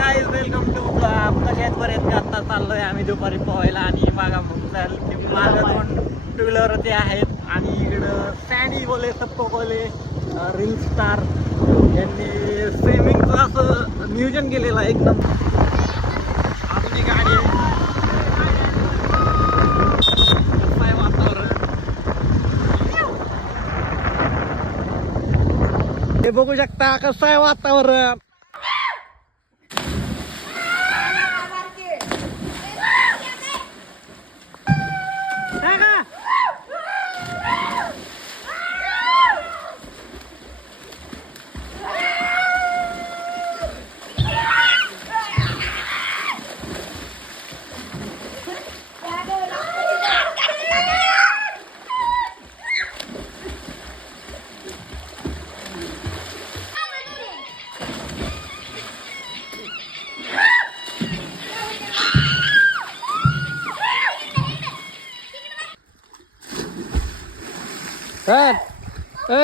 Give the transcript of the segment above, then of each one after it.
guys welcome to कशा आहेत बरेच का आता चाललोय आम्ही दुपारी पोहायला आणि मागा माझं दोन टू व्हीलर ते आहेत आणि इकडं सॅनी बोले सप्पो बोले रील स्टार यांनी स्विमिंगचं असं नियोजन केलेलं आहे एकदम आपली गाडी कसं आहे वातावरण हे बघू शकता कसं आहे वातावरण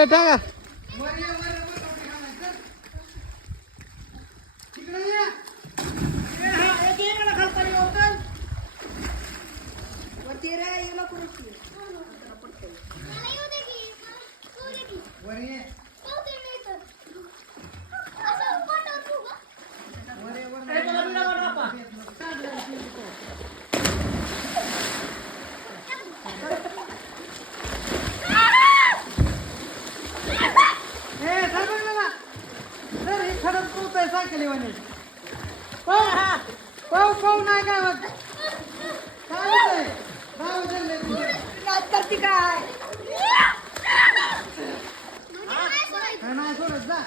टाका पाऊ नाही काय मग करते काय नाही सोडत जा